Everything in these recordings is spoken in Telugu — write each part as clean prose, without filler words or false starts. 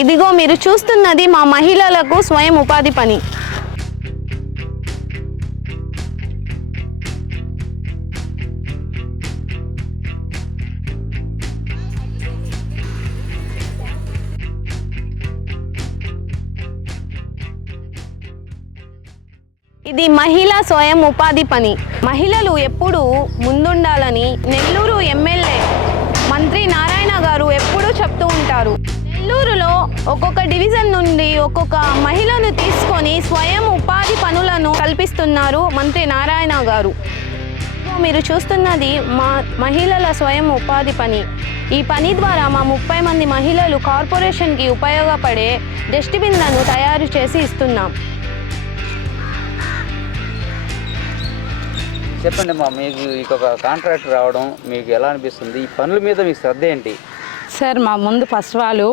ఇదిగో మీరు చూస్తున్నది మా మహిళలకు స్వయం ఉపాధి పని. ఇది మహిళా స్వయం ఉపాధి పని. మహిళలు ఎప్పుడూ ముందుండాలని నెల్లూరు ఎమ్మెల్యే మంత్రి నారాయణ గారు ఎప్పుడూ చెప్తూ ఉంటారు. నెల్లూరులో ఒక్కొక్క డివిజన్ నుండి ఒక్కొక్క మహిళను తీసుకొని స్వయం ఉపాధి పనులను కల్పిస్తున్నారు మంత్రి నారాయణ గారు. మీరు చూస్తున్నది మా మహిళల స్వయం ఉపాధి పని. ఈ పని ద్వారా మా 30 మంది మహిళలు కార్పొరేషన్కి ఉపయోగపడే డస్ట్బిన్లను తయారు చేసి ఇస్తున్నాం. చెప్పండి అమ్మా, మీకు ఒక కాంట్రాక్ట్ రావడం మీకు ఎలా అనిపిస్తుంది? ఈ పనుల మీద మీకు శ్రద్ధ ఏంటి? సార్ మా ముందు ఫస్ట్ వాళ్ళు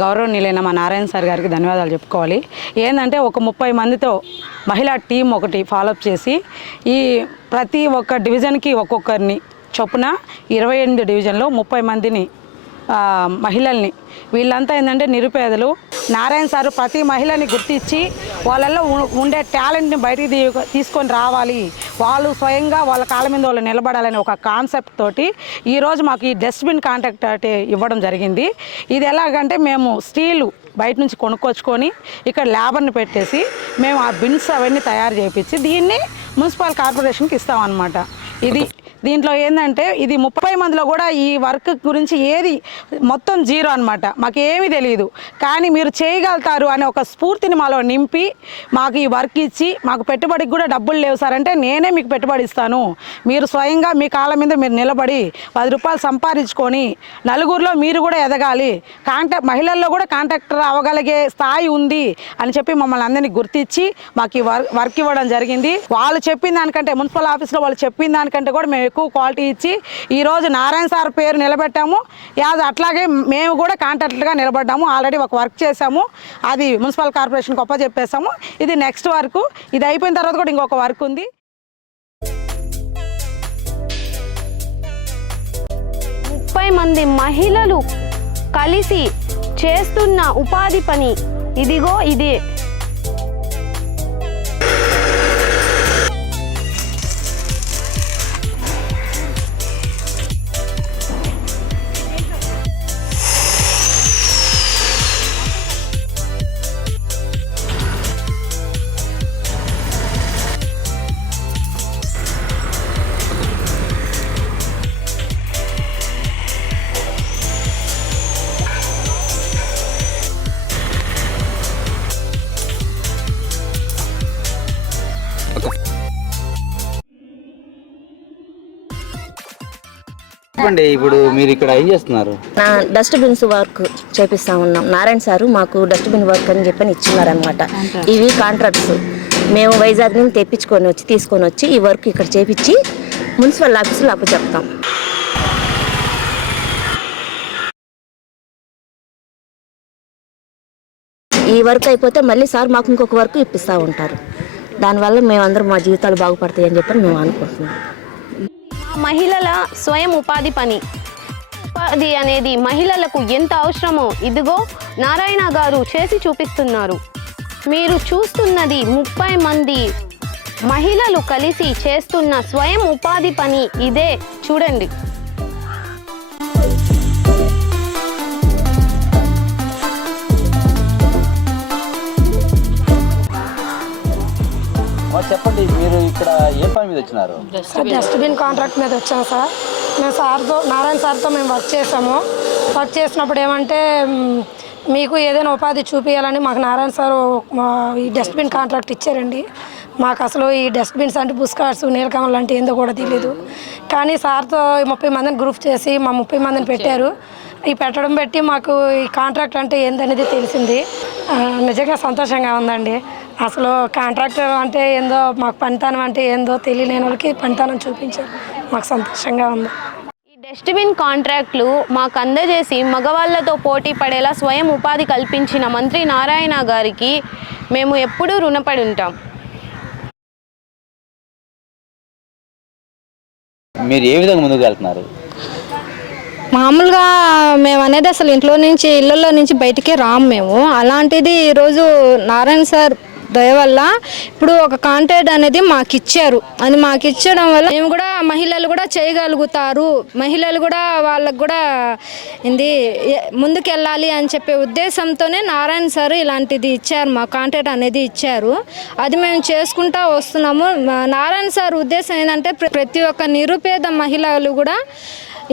గౌరవనీయులైన మా నారాయణ సార్ గారికి ధన్యవాదాలు చెప్పుకోవాలి. ఏంటంటే ఒక 30 మందితో మహిళా టీం ఒకటి ఫాలోఅప్ చేసి ఈ ప్రతి ఒక్క డివిజన్కి ఒక్కొక్కరిని చొప్పున 28 డివిజన్లో 30 మందిని మహిళల్ని, వీళ్ళంతా ఏంటంటే నిరుపేదలు. నారాయణ సారు ప్రతి మహిళని గుర్తించి వాళ్ళల్లో ఉండే టాలెంట్ని బయటికి తీసుకొని రావాలి, వాళ్ళు స్వయంగా వాళ్ళ కాళ్ళ మీద వాళ్ళు నిలబడాలని ఒక కాన్సెప్ట్ తోటి ఈరోజు మాకు ఈ డస్ట్బిన్ కాంట్రాక్ట్ ఇవ్వడం జరిగింది. ఇది ఎలాగంటే మేము స్టీలు బయట నుంచి కొనుక్కొచ్చుకొని ఇక్కడ లేబర్ని పెట్టేసి మేము ఆ బిన్స్ అవన్నీ తయారు చేయించి దీన్ని మున్సిపల్ కార్పొరేషన్కి ఇస్తామన్నమాట. దీంట్లో ఏంటంటే ఇది 30 మందిలో కూడా ఈ వర్క్ గురించి ఏది మొత్తం జీరో అనమాట. మాకు ఏమీ తెలియదు, కానీ మీరు చేయగలుగుతారు అనే ఒక స్ఫూర్తిని మాలో నింపి మాకు ఈ వర్క్ ఇచ్చి, మాకు పెట్టుబడికి కూడా డబ్బులు లేవు సార్ అంటే నేనే మీకు పెట్టుబడి ఇస్తాను, మీరు స్వయంగా మీ కాళ్ళ మీద మీరు నిలబడి 10 రూపాయలు సంపాదించుకొని నలుగురిలో మీరు కూడా ఎదగాలి, మహిళల్లో కూడా కాంట్రాక్టర్ అవ్వగలిగే స్థాయి ఉంది అని చెప్పి మమ్మల్ని అందరినీ గుర్తించి మాకు ఈ వర్క్ ఇవ్వడం జరిగింది. వాళ్ళు చెప్పిన దానికంటే, మున్సిపల్ ఆఫీస్లో వాళ్ళు చెప్పిన దానికంటే కూడా మేము ఎక్కువ క్వాలిటీ ఇచ్చి ఈరోజు నారాయణ సార్ పేరు నిలబెట్టాము. అట్లాగే మేము కూడా కాంట్రాక్టర్గా నిలబడ్డాము. ఆల్రెడీ ఒక వర్క్ చేసాము, అది మున్సిపల్ కార్పొరేషన్కి చెప్పేసాము. ఇది నెక్స్ట్ వర్క్, ఇది అయిపోయిన తర్వాత కూడా ఇంకొక వర్క్ ఉంది. 30 మంది మహిళలు కలిసి చేస్తున్న ఉపాధి పని ఇదిగో ఇదే. చెప్పండి, ఇప్పుడు మీరు ఇక్కడ ఏం చేస్తున్నారు? డస్ట్బిన్స్ వర్క్ చేపిస్తా ఉన్నాం. నారాయణ సారు మాకు డస్ట్బిన్ వర్క్ అని చెప్పని ఇచ్చినారనమాట. ఇవి కాంట్రాక్ట్స్ మేము వైజాగ్ నుంచి తీసుకొని వచ్చి ఈ వర్క్ ఇక్కడ చేపించి మున్సిపల్ ఆఫీసులో అప్పచెప్తాం. ఈ వర్క్ అయిపోతే మళ్ళీ సార్ మాకు ఇంకొక వర్క్ ఇప్పిస్తూ ఉంటారు. దానివల్ల మేమందరం మా జీవితాలు బాగుపడతాయి అని చెప్పని మేము అనుకుంటున్నాం. మహిళల స్వయం ఉపాధి పని. ఉపాధి అనేది మహిళలకు ఎంత అవసరమో ఇదిగో నారాయణ గారు చేసి చూపిస్తున్నారు. మీరు చూస్తున్నది 30 మంది మహిళలు కలిసి చేస్తున్న స్వయం ఉపాధి పని ఇదే. చూడండి. చెప్పండి, మీరు ఇక్కడ ఏ పని మీద వచ్చినారు? డస్ట్బిన్ కాంట్రాక్ట్ మీద వచ్చాము సార్. మేము నారాయణ సార్తో మేము వర్క్ చేసాము. వర్క్ చేసినప్పుడు ఏమంటే మీకు ఏదైనా ఉపాధి చూపించాలని మాకు నారాయణ సార్ ఈ డస్ట్బిన్ కాంట్రాక్ట్ ఇచ్చారండి. మాకు అసలు ఈ డస్ట్బిన్స్ అంటే బుస్కాట్స్, నీలకమలు అంటే ఏందో కూడా తెలియదు. కానీ సార్తో 30 మందిని గ్రూప్ చేసి మా 30 మందిని పెట్టారు. ఈ పెట్టడం బట్టి మాకు ఈ కాంట్రాక్ట్ అంటే ఏందనేది తెలిసింది. నిజంగా సంతోషంగా ఉందండి. అసలు కాంట్రాక్టర్ అంటే ఏందో, మాకు పనితనం అంటే ఏందో తెలియలేని వాళ్ళకి పనితనం చూపించారు. మాకు సంతోషంగా ఉంది. ఈ డస్ట్బిన్ కాంట్రాక్ట్లు మాకు అందజేసి మగవాళ్ళతో పోటీ పడేలా స్వయం ఉపాధి కల్పించిన మంత్రి నారాయణ గారికి మేము ఎప్పుడూ రుణపడి ఉంటాం. మీరు ఏ విధంగా ముందుకు వెళ్తున్నారు? మామూలుగా మేము అనేది అసలు ఇళ్ళల్లో నుంచి బయటికే రాము మేము. అలాంటిది ఈరోజు నారాయణ సార్ దయ వల్ల ఇప్పుడు ఒక కాంట్రాక్ట్ అనేది మాకు ఇచ్చారు. అది మాకు ఇచ్చడం వల్ల మేము కూడా మహిళలు కూడా చేయగలుగుతారు, మహిళలు కూడా వాళ్ళకు కూడా ముందుకు వెళ్ళాలి అని చెప్పే ఉద్దేశంతోనే నారాయణ సార్ ఇలాంటిది ఇచ్చారు, మా కాంట్రాక్ట్ అనేది ఇచ్చారు. అది మేము చేసుకుంటా వస్తున్నాము. నారాయణ సార్ ఉద్దేశం ఏంటంటే ప్రతి ఒక్క నిరుపేద మహిళలు కూడా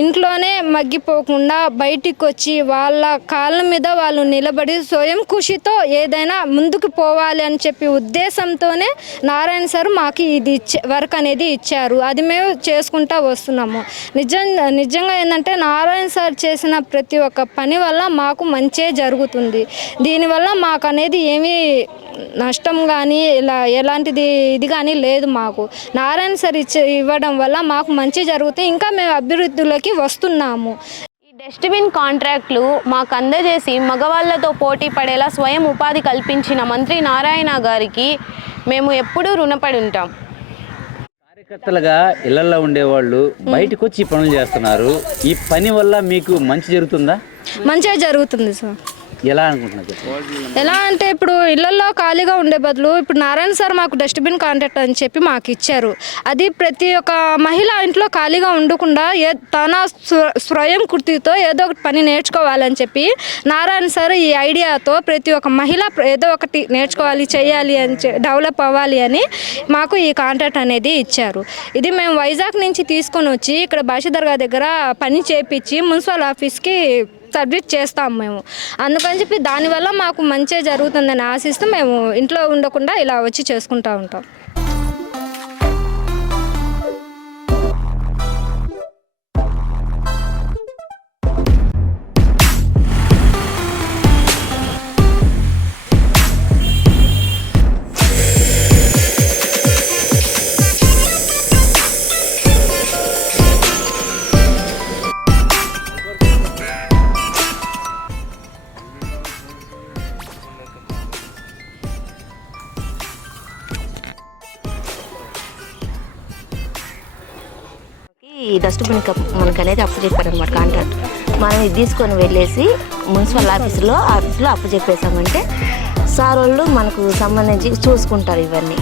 ఇంట్లోనే మగ్గిపోకుండా బయటికి వచ్చి వాళ్ళ కాళ్ళ మీద వాళ్ళు నిలబడి స్వయం కృషితో ఏదైనా ముందుకు పోవాలి అని చెప్పి ఉద్దేశంతోనే నారాయణ సార్ మాకు ఇది వర్క్ అనేది ఇచ్చారు. అది మేము చేసుకుంటా వస్తున్నాము. నిజంగా ఏంటంటే నారాయణ సార్ చేసిన ప్రతి ఒక్క పని వల్ల మాకు మంచే జరుగుతుంది. దీనివల్ల మాకు అనేది ఏమీ నష్టం కానీ ఇలా ఎలాంటిది ఇది కానీ లేదు. మాకు నారాయణ సార్ ఇవ్వడం వల్ల మాకు మంచి జరుగుతుంది. ఇంకా మేము అభివృద్ధిలోకి వస్తున్నాము. ఈ డస్ట్బిన్ కాంట్రాక్ట్లు మాకు అందజేసి మగవాళ్ళతో పోటీ పడేలా స్వయం ఉపాధి కల్పించిన మంత్రి నారాయణ గారికి మేము ఎప్పుడూ రుణపడి ఉంటాం. కార్యకర్తలుగా ఇళ్లలో ఉండేవాళ్ళు బయటకు వచ్చి పనులు చేస్తున్నారు. ఈ పని వల్ల మీకు మంచి జరుగుతుందా? మంచిగా జరుగుతుంది సార్. ఎలా అనుకుంటున్నారు? ఎలా అంటే ఇప్పుడు ఇళ్లలో ఖాళీగా ఉండే బదులు ఇప్పుడు నారాయణ సార్ మాకు డస్ట్బిన్ కాంట్రాక్ట్ అని చెప్పి మాకు ఇచ్చారు. అది ప్రతి ఒక్క మహిళ ఇంట్లో ఖాళీగా ఉండకుండా తన స్వయం కృతితో ఏదో ఒకటి పని నేర్చుకోవాలని చెప్పి నారాయణ సార్ ఈ ఐడియాతో ప్రతి ఒక్క మహిళ ఏదో ఒకటి నేర్చుకోవాలి, చేయాలి అని డెవలప్ అవ్వాలి అని మాకు ఈ కాంట్రాక్ట్ అనేది ఇచ్చారు. ఇది మేము వైజాగ్ నుంచి తీసుకొని వచ్చి ఇక్కడ బాషిదర్గా దగ్గర పని చేపించి మున్సిపల్ ఆఫీస్కి సబ్మిట్ చేస్తాం మేము. అందుకని చెప్పి దానివల్ల మాకు మంచి జరుగుతుందని ఆశిస్తూ మేము ఇంట్లో ఉండకుండా ఇలా వచ్చి చేసుకుంటూ ఉంటాం. ఈ డస్ట్బిన్ మనకు అనేది అప్పచెప్పారనమాట కాంట్రాక్ట్. మనం ఇది తీసుకొని వెళ్ళేసి మున్సిపల్ ఆఫీసులో అప్పచెప్పేసామంటే సార్ వాళ్ళు మనకు సంబంధించి చూసుకుంటారు ఇవన్నీ.